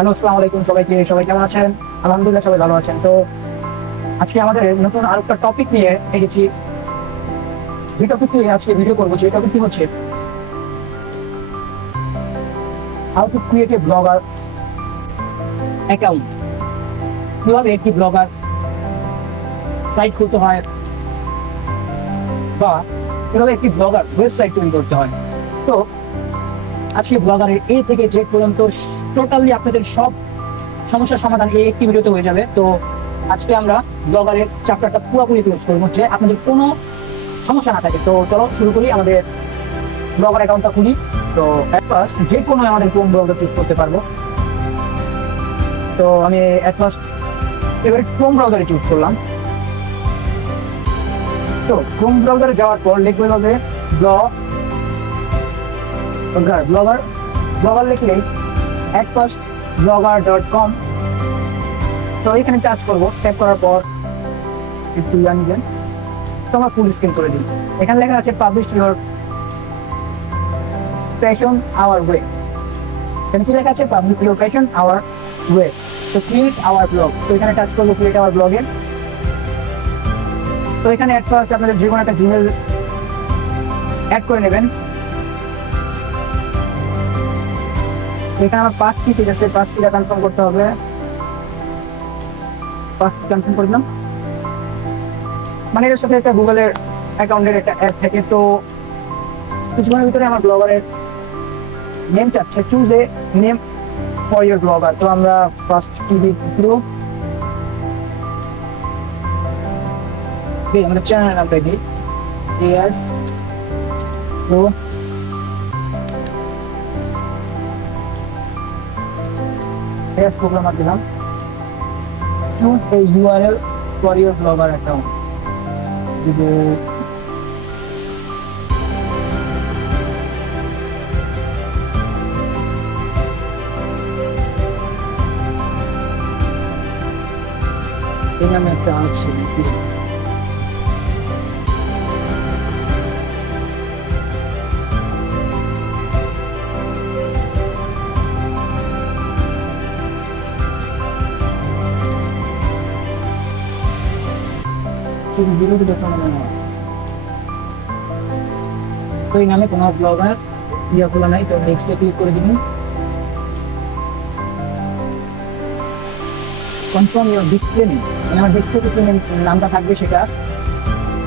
Hello, আসসালামু আলাইকুম সবাইকে। সবাই কেমন আছেন? আলহামদুলিল্লাহ সবাই ভালো আছেন। তো আজকে আমাদের নতুন আরেকটা টপিক নিয়ে এসেছি। যে টপিক নিয়ে আজকে ভিডিও করবো, সেই টপিকটি হচ্ছে how to create a blogger account. কিভাবে একটি ব্লগার সাইট খুলতে হয় বা কিভাবে একটি ব্লগার ওয়েবসাইট তৈরি করতে হয়। তো আজকে ব্লগারের এ থেকে জেড পর্যন্ত টোটালি আপনাদের সব সমস্যার সমাধান এই একটি ভিডিওতে হয়ে যাবে। তো আজকে আমরা ব্লগারের চ্যাপ্টারটা পুরোপুরি ক্লোজ করবো, যে আপনাদের কোনো সমস্যা না থাকে। তো চলো শুরু করি, আমাদের ব্লগার অ্যাকাউন্টটা খুলি। তো অ্যাট ফার্স্ট যে কোনো আমাদের কোন ব্রাউজার চুজ করতে পারবো। তো আমি অ্যাট ফার্স্ট এবারে ক্রোম ব্রাউজারে চুজ করলাম। তো ক্রোম ব্রাউজারে যাওয়ার পর লিখবে হবে ব্লগার ব্লগার লিখলেই অ্যাট ফার্স্ট blogger.com। তো এখানে টাচ করবো। ট্যাপ করার পর একটু জানিবেন, তো আমরা ফুল স্ক্রিন করে দিই। এখানে লেখা আছে publish your passion hour way. এখানে কি লেখা আছে? Publish your passion hour way. তো ক্রিয়েট আওয়ার ব্লগ, তো এখানে টাচ করবো ক্রিয়েট আওয়ার ব্লগে। তো এখানে অ্যাট ফার্স্ট আপনাদের যে কোনো একটা জিমেল অ্যাড করে নেবেন। এখানে আমার পাস কি, ঠিক আছে, পাস কিটা কনফার্ম করতে হবে। পাস কি কনফার্ম করে দিলাম, মানে এর সাথে একটা গুগলের অ্যাকাউন্টের একটা অ্যাড থাকে। তো কিছুক্ষণের ভিতরে আমার ব্লগারের নেম চাচ্ছে, choose a name for your blogger. তো আমরা ফার্স্ট কি দিব, আমাদের চ্যানেলের নামটা দিই এস প্রো এস প্রোগ্রামার দিলাম। Choose a URL for your blogger account দিব। এই নামে একটা আছে নাকি? শুধু বিরোধী দেখা মনে হয়। তো এই নামে কোনো ব্লগার ইয়া খোলা নাই। তো নেক্সটে ক্লিক করে দিন। কনফার্ম ইউর ডিসপ্লে নেম, মানে আমার ডিসপ্লেতে কি নামটা থাকবে সেটা।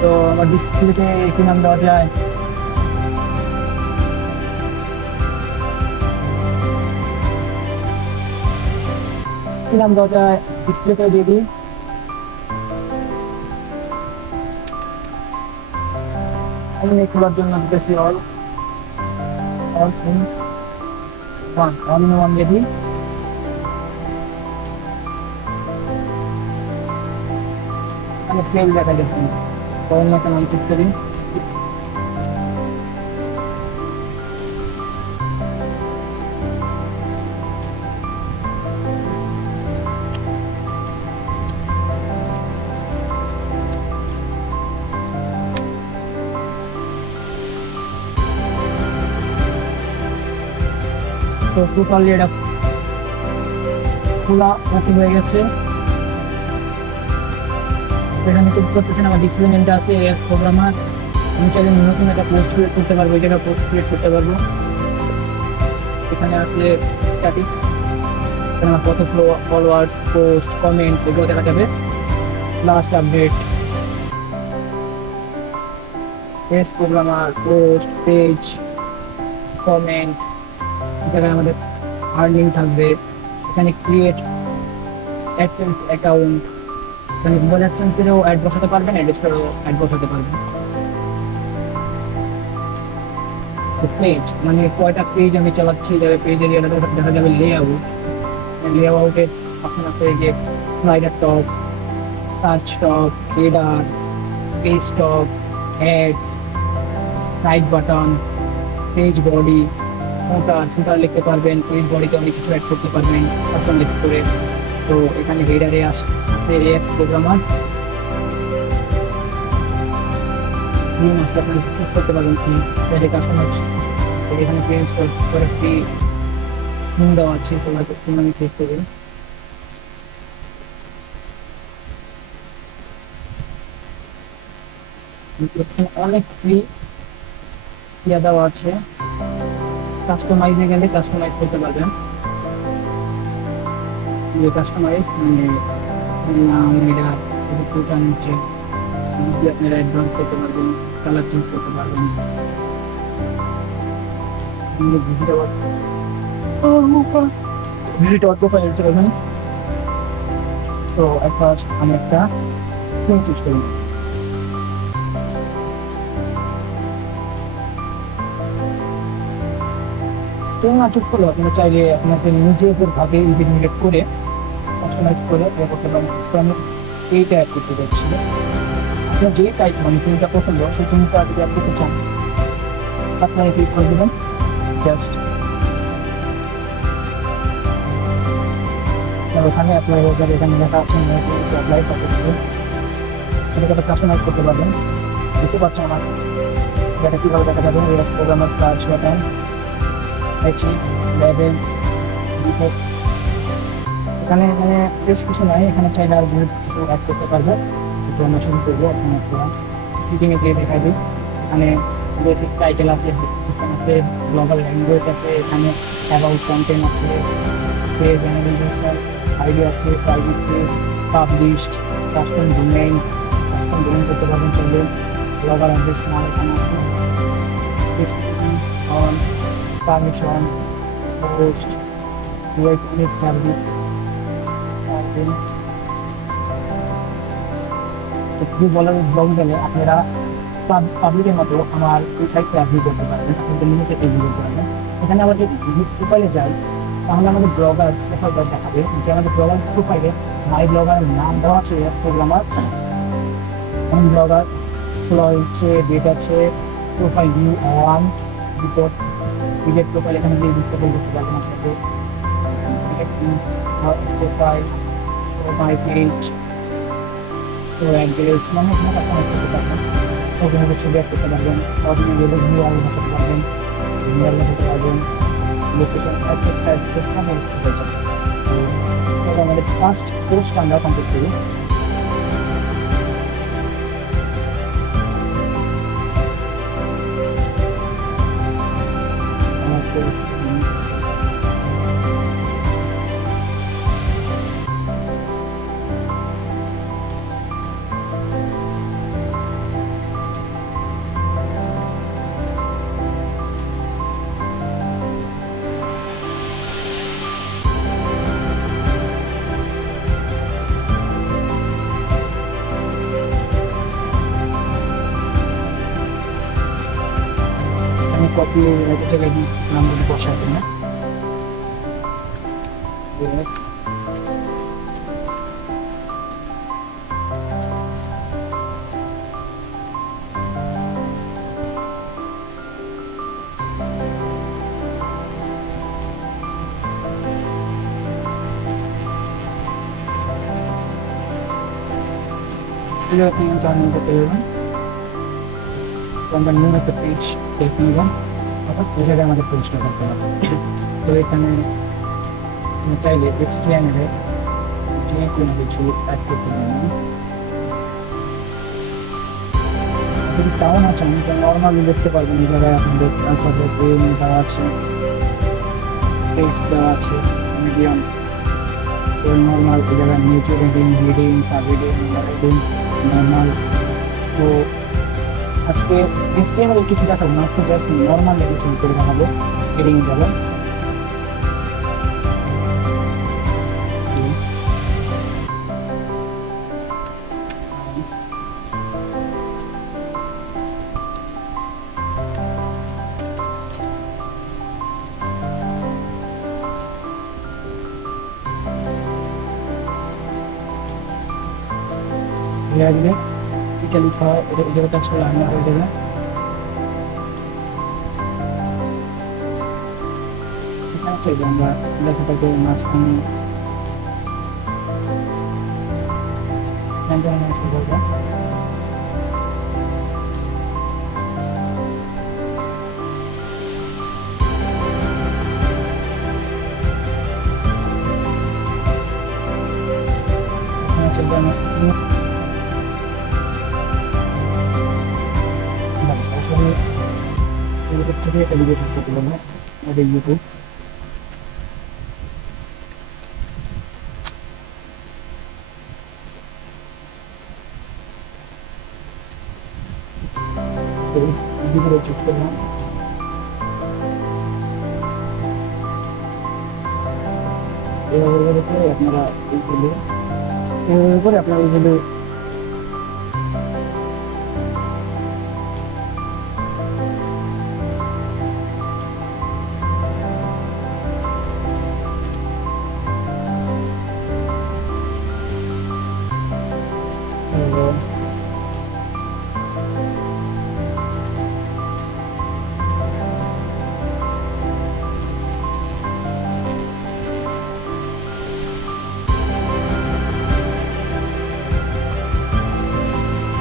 তো আমার ডিসপ্লেতে কি নাম দেওয়া যায়? কি নাম দেওয়া যায় ডিসপ্লেতে দিয়ে দিই। আমি খোলার জন্য দিতেছি অল ইন ওয়ান দিয়ে দিই। মানে ফেল দেখা গেছে, তখন একটা নাম চেক করি। তো টোটালি এটা খোলা ওকে হয়ে গেছে। এখানে ক্লিক করতেছেন, আমার ডিসপ্লে নেমটা আছে এস প্রোগ্রামার। আমি চাইলে নতুন একটা পোস্ট ক্রিয়েট করতে পারবো, এই জায়গায় পোস্ট ক্রিয়েট করতে পারবো। এখানে আসলে স্ট্যাটিক্স, আমার কত ফলোয়ার্স, পোস্ট, কমেন্টস এগুলো দেখা যাবে। Last update, S programmer, post, page, comment, এখানে আমাদের আর্নিং থাকবে। এখানে ক্রিয়েট অ্যাডসেন্স অ্যাকাউন্ট, এখানে গুগল অ্যাডসেন্সেরও অ্যাড বসাতে পারবেন, অ্যাডসেন্সেরও অ্যাড বসাতে পারবেন। পেজ মানে কয়টা পেজ আমি চালাচ্ছি, যাবে পেজ এরিয়াটা দেখা যাবে। লেআউটের অপশন আছে, যে slider top, search top, header, page top, ads, side button, page body, footer লিখতে পারবেন। পেজ বডিতে অনেক কিছু অ্যাড করতে পারবেন কাস্টম লিখতে করে। তো এখানে হেডারে আছে এস প্রোগ্রামার, নিয়ম আছে, আপনারা চুজ করতে পারবেন কি কাস্টমার। এখানে প্রিন্ট করে ফ্রি থিম দেওয়া আছে, তোমরা থিম আমি ক্লিক করি। অনেক ফ্রি ইয়া দেওয়া আছে, কাস্টমাইজে গেলে কাস্টমাইজ করতে পারবেন। যে কাস্টমাইজ মানে নাম এটা ফুলটা নিচ্ছে, আপনারা অ্যাডভান্স করতে পারবেন, কালার চেঞ্জ করতে পারবেন। ভিজিট আওয়ার প্রোফাইল চলে যাবেন। তো এট ফার্স্ট আমি একটা থিম চুজ করি। থিম না চুজ করলেও আপনারা চাইলে আপনাকে নিজেদের ভাবে ইন্টিগ্রেট করে কাস্টমাইজ করে ইয়ে করতে পারেন। তো আমি এইটা অ্যাড করতে যাচ্ছি। আপনার যে টাইপ মানে থিমটা পছন্দ সেই থিমটা যদি অ্যাড করতে চান আপনারা ক্লিক করে দেবেন। জাস্ট ওখানে অ্যাপ্লাই হয়ে যাবে, এখানে লেখা আছে অ্যাপ্লাই সাপোর্ট, এটাকে কাস্টমাইজ করতে পারবেন। দেখতে পাচ্ছেন আমার এটা কীভাবে দেখা যাবে। Race programmer search button, achieve levels, এখানে মানে বেশ কিছু নাই, এখানে চাইলে আর বহুত কিছু অ্যাড করতে পারবে। যেহেতু আমরা শুরু করবো এখন একটা সিটিংয়ে গিয়ে দেখাই দিই। এখানে বেসিক টাইটেল আছে, ডিসক্রিপশন আছে, গ্লোবাল ল্যাঙ্গুয়েজ আছে, এখানে অ্যাবাউট কন্টেন্ট আছে, পেজ অ্যানালাইজেশন আইডি আছে, private page, published, custom domain করতে পারবেন চাইলে। গ্লোবাল অ্যাড্রেস নাম এখানে আছে, on permission, post, wait service. কিছু বলার ব্লগ গেলে আপনারা পাবলিকের মতো আমার এই সাইটটা ভিউ করতে পারবেন, আপনাদের লিমিটেড ভিউ করতে পারবেন। এখানে আবার যদি প্রোফাইলে যাই তাহলে আমাদের ব্লগার প্রোফাইলটা দেখাবে, যে আমাদের ব্লগার প্রোফাইলে মাই ব্লগারের নাম দেওয়া আছে প্রোগ্রামার, ব্লগার হচ্ছে ডেট আছে, profile view on, report delete profile এখানে দিয়ে প্রোফাইল করতে পারবেন আপনাদের profile, show my page, show address, মানে এখানে কাস্টমাইজ করতে পারবেন। সবগুলো ছবি অ্যাড করতে পারবেন, অর্ডিনারি ভিউ আলো বসাতে পারবেন, করতে পারবেন, লোকেশন আমাদের ফার্স্ট পোস্ট আমরা কমপ্লিট করি। কপি জায়গায় নামগুলি বসাতে না। আপনি কিন্তু আনন্দ করতে পারবেন। আমরা নিউ একটা পেজ দেখে নিলাম, অর্থাৎ এই জায়গায় আমাদের পোস্টটা করতে হবে। তো এখানে চাইলে HTML যে কোনো কিছু অ্যাড করতে পারবেন। যদি তাও না চান তো নর্মালি দেখতে পারবেন, এই জায়গায় আপনাদের অ্যালফাবেট দেওয়া আছে, টেক্সট দেওয়া আছে, মিডিয়াম, তো নর্মাল এই জায়গায় নিচে হেডিং, সাব হেডিং, নর্মাল। তো আজকে HTML কিছু দেখাবো না, আজকে জাস্ট নর্মাল কিছু করে দেখাবো। হেডিং যাবেন, দিলে এটা লিখা হয়, এটা কাজ করে রান্না হয়ে যাবে। এখানে চাইবে আমরা লেখাটাকে মাঝখানে সেন্টার মেনশন করবো। থেকে একটা ভিডিও শেষ করতে পারবো আমাদের ইউটিউব। তো ভিডিও চুজ করলাম, এভাবে করে আপনারা এইগুলো এভাবে করে আপনারা এইগুলো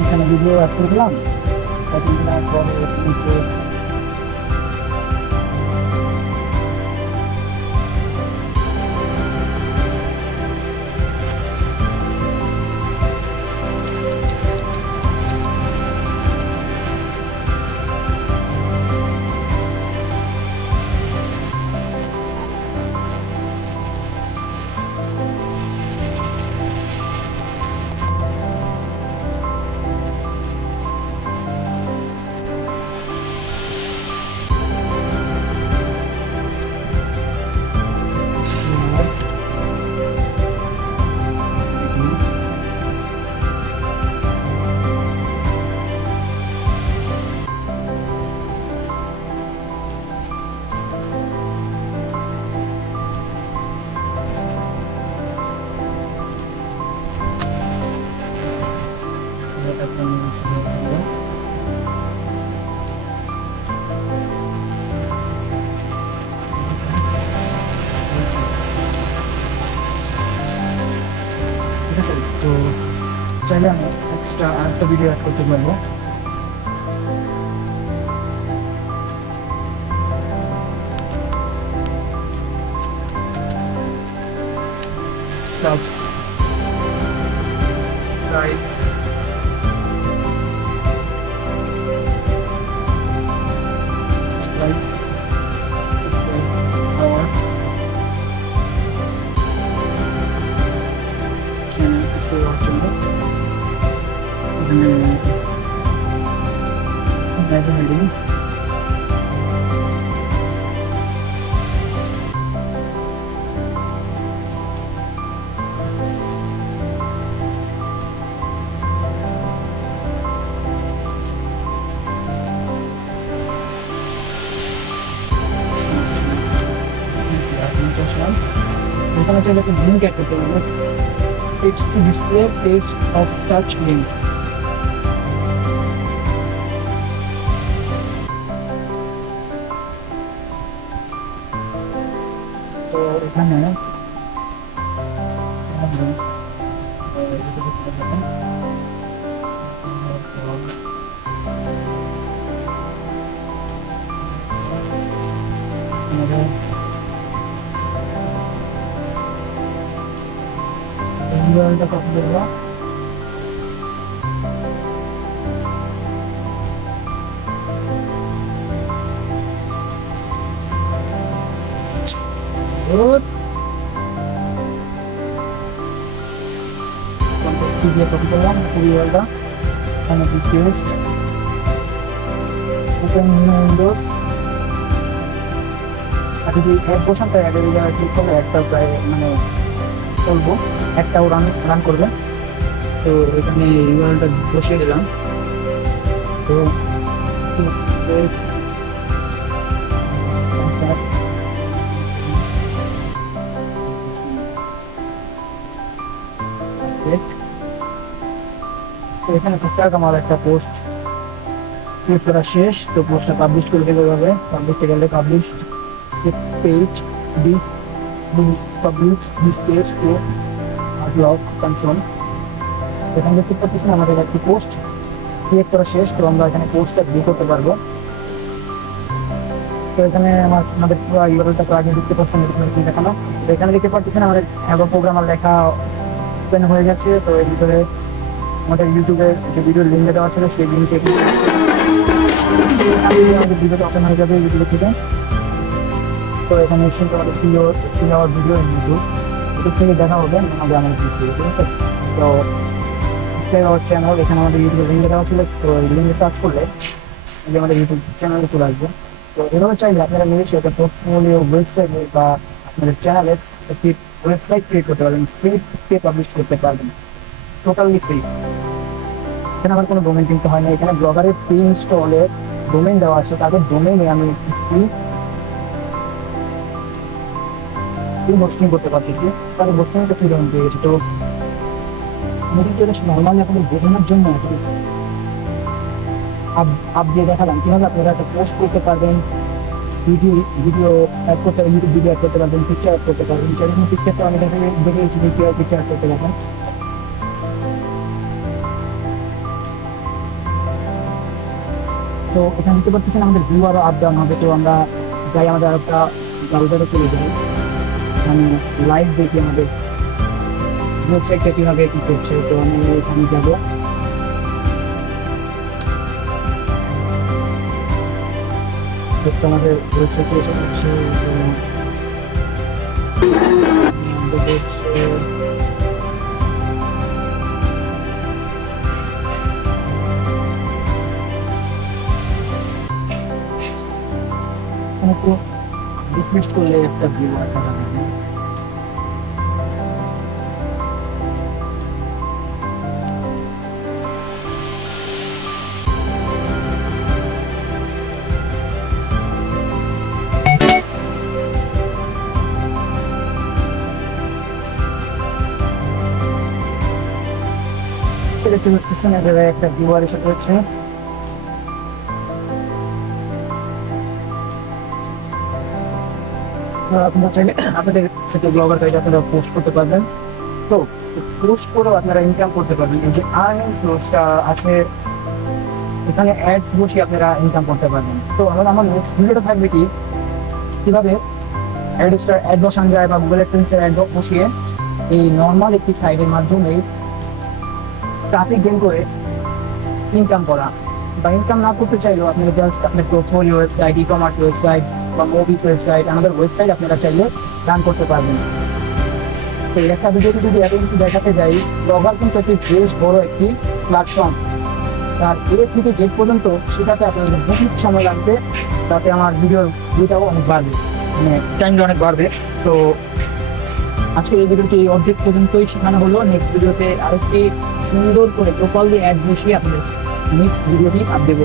এখানে ভিডিও অ্যাড করে দিলাম। এখন পরে নিচে ঠিক আছে। তো চাইলে আমি এক্সট্রা আরেকটা ভিডিও অ্যাড করতে পারবো। Subscribe our channel if you're watching it. Imagine এখানে চাইলে একটা লিঙ্ক অ্যাড করতে পারবো, text to display page of search link. তো এখানে URL-টা কপি করবো, দিয়ে কপি করলাম URL-টা, এখানে পেস্ট, ওপেন নিউ উইন্ডোজ। আর যদি অ্যাড বসান তাই অ্যাডের জায়গায় ক্লিক করলে অ্যাডটা প্রায় মানে করবো, একটাও রান করবে। তো এখানে ইউআরএলটা বসিয়ে দিলাম। তো এখানে টুকটাক আমার একটা পোস্ট ক্লিক করা শেষ। তো পোস্টটা পাবলিশ করে দেবে, হবে পাবলিশ গেলে publish page this publish this page to blog confirm. এখানে দেখতে পাচ্ছেন আমাদের একটি পোস্ট ক্রিয়েট করা শেষ। তো আমরা এখানে পোস্টটা ভিউ করতে পারবো। তো এখানে আমাদের পুরো ইউআরএলটা আগে দেখতে পাচ্ছেন, এখানে কি দেখানো, তো এখানে দেখতে পাচ্ছেন আমাদের হ্যাভো প্রোগ্রামার লেখা ওপেন হয়ে গেছে। তো এর ভিতরে আমাদের ইউটিউবের যে ভিডিওর লিঙ্ক দেওয়া ছিল সেই লিঙ্কে আমাদের ভিডিওটা ওপেন হয়ে যাবে ইউটিউব থেকে। তো এখানে শুনতে আমাদের ফ্রি আওয়ার ভিডিও ইউটিউব থেকে দেখা হবে আমাদের কিছু, ঠিক আছে। তো সাবস্ক্রাইব আওয়ার চ্যানেল, এখানে আমাদের ইউটিউবের লিঙ্ক দেওয়া ছিল, তো এই লিঙ্কে টাচ করলে আমাদের ইউটিউব চ্যানেলে চলে আসবে। তো এভাবে চাইলে আপনারা নিজস্ব একটা পোর্টফোলিও ওয়েবসাইট বা আপনাদের চ্যানেলের একটি ওয়েবসাইট ক্রিয়েট করতে পারবেন, ফ্রিতে পাবলিশ করতে পারবেন, টোটালি ফ্রি। এখানে আমার কোনো ডোমেন কিনতে হয় না, এখানে ব্লগারের প্রি ইনস্টলের ডোমেন দেওয়া আছে, তাদের ডোমেনে আমি ফ্রি হোস্টিং করতে পারতেছি, তাদের হোস্টিংটা ফ্রি ডোমেন পেয়ে গেছে। তো আমি কিন্তু এটা নর্মালি আপনাদের বোঝানোর জন্য আপ দিয়ে দেখালাম কীভাবে আপনারা একটা পোস্ট করতে পারবেন, ভিডিও অ্যাড করতে পারবেন, ইউটিউব ভিডিও অ্যাড করতে পারবেন, পিকচার অ্যাড করতে পারবেন। যেরকম পিকচারটা আমি দেখেছি পিকচার অ্যাড করতে পারবেন। তো এখানে দেখতে পাচ্ছেন আমাদের ভিউ আরও আপ ডাউন হবে। তো আমরা যাই আমাদের একটা ব্রাউজারে চলে যাই, আমি লাইভ দেখি আমাদের ওয়েবসাইটটা কীভাবে কী করছে। তো আমি এখানে যাবো, আমাদের ওয়েবসাইটে এসে হচ্ছে একটু রিফ্রেশ করলে একটা ভিউ আসা যাবে। দেখতে পাচ্ছেন এর জায়গায় একটা ভিউয়ার এসে পড়েছে। আপনারা চাইলে আপনাদের ক্ষেত্রে ব্লগার সাইটে আপনারা পোস্ট করতে পারবেন। তো পোস্ট করেও আপনারা ইনকাম করতে পারবেন। এই যে আর্নিং সোর্সটা আছে, এখানে অ্যাডস বসিয়ে আপনারা ইনকাম করতে পারবেন। তো আমার নেক্সট ভিডিওটা থাকবে কিভাবে অ্যাড বসানো যায় বা গুগল অ্যাডসেন্সের অ্যাড বসিয়ে এই নর্মাল একটি সাইটের মাধ্যমে ট্রাফিক গেইন করে ইনকাম করা, বা ইনকাম না করতে চাইলেও আপনারা জাস্ট আপনার portfolio website, e commerce website বা মুভিস ওয়েবসাইট, আমাদের ওয়েবসাইট আপনারা চাইলে রান করতে পারবেন। তো একটা ভিডিওতে যদি এত কিছু দেখাতে যাই, ব্লগার কিন্তু একটি বেশ বড় একটি প্ল্যাটফর্ম, তার এ থেকে জেড পর্যন্ত সেটাতে আপনাদের বহুত সময় লাগবে, তাতে আমার ভিডিওটাও অনেক বাড়বে, মানে টাইমটা অনেক বাড়বে। তো আজকের এই ভিডিওটি অর্ধেক পর্যন্তই শেখানো হলো। নেক্সট ভিডিওতে আরেকটি সুন্দর করে প্রপারলি অ্যাড বসিয়ে আপনাদের নেক্সট ভিডিওটি আপ দেবো।